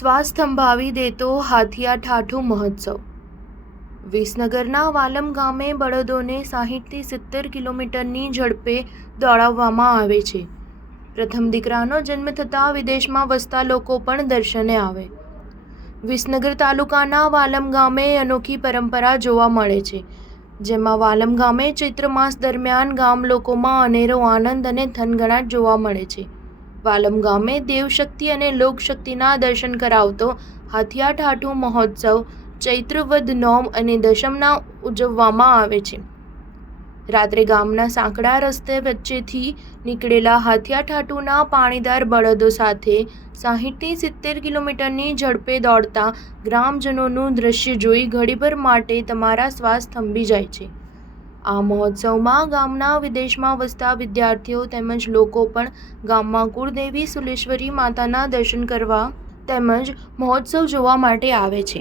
શ્વાસ થંભાવી દેતો હાથિયા ઠાઠુ મહોત્સવ. વિસનગરના વાલમ ગામે બળદોને 60થી 70 કિલોમીટરની ઝડપે દોડાવવામાં આવે છે. પ્રથમ દીકરાનો જન્મ થતાં વિદેશમાં વસતા લોકો પણ દર્શને આવે. વિસનગર તાલુકાના વાલમ ગામે અનોખી પરંપરા જોવા મળે છે, જેમાં વાલમ ગામે ચૈત્ર માસ દરમિયાન ગામ લોકોમાં અનેરો આનંદ અને થનગનાટ જોવા મળે છે. વાલમ ગામે દેવશક્તિ અને લોકશક્તિના દર્શન કરાવતો હાથિયા ઠાઠુ મહોત્સવ ચૈત્ર વદ નોમ અને દશમના ઉજવવામાં આવે છે. રાત્રે ગામના સાંકડા રસ્તે વચ્ચેથી નીકળેલા હાથિયા ઠાઠુના પાણીદાર બળદો સાથે 60થી 70 કિલોમીટરની ઝડપે દોડતા ગ્રામજનોનું દ્રશ્ય જોઈ ઘડીભર માટે તમારા શ્વાસ થંભી જાય છે. આ મહોત્સવમાં ગામના વિદેશમાં વસતા વિદ્યાર્થીઓ તેમજ લોકો પણ ગામમાં કુળદેવી સુલેશ્વરી માતાના દર્શન કરવા તેમજ મહોત્સવ જોવા માટે આવે છે,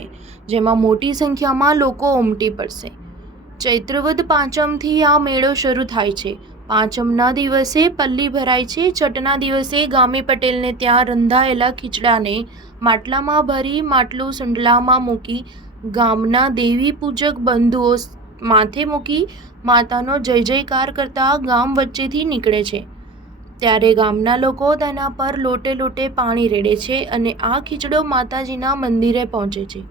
જેમાં મોટી સંખ્યામાં લોકો ઉમટી પડશે. ચૈત્રવદ પાંચમથી આ મેળો શરૂ થાય છે. પાંચમના દિવસે પલ્લી ભરાય છે. છઠના દિવસે ગામી પટેલને ત્યાં રંધાયેલા ખીચડાને માટલામાં ભરી માટલું સુંડલામાં મૂકી ગામના દેવી પૂજક બંધુઓ માથે મૂકી માતાનો જય જયકાર કરતા ગામ વચ્ચેથી નીકળે છે. ત્યારે ગામના લોકો તેના પર લોટે લોટે પાણી રેડે છે અને આ ખીચડો માતાજીના મંદિરે પહોંચે છે,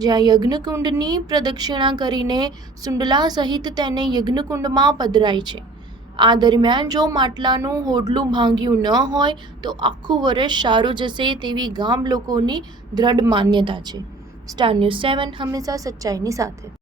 જ્યાં યજ્ઞકુંડની પ્રદક્ષિણા કરીને સુંડલા સહિત તેને યજ્ઞકુંડમાં પધરાય છે. આ દરમિયાન જો માટલાનું હોડલું ભાંગ્યું ન હોય તો આખું વર્ષ સારું જશે તેવી ગામ લોકોની દ્રઢ માન્યતા છે. સ્ટાર ન્યૂઝ 7 હંમેશા સચ્ચાઈની સાથે.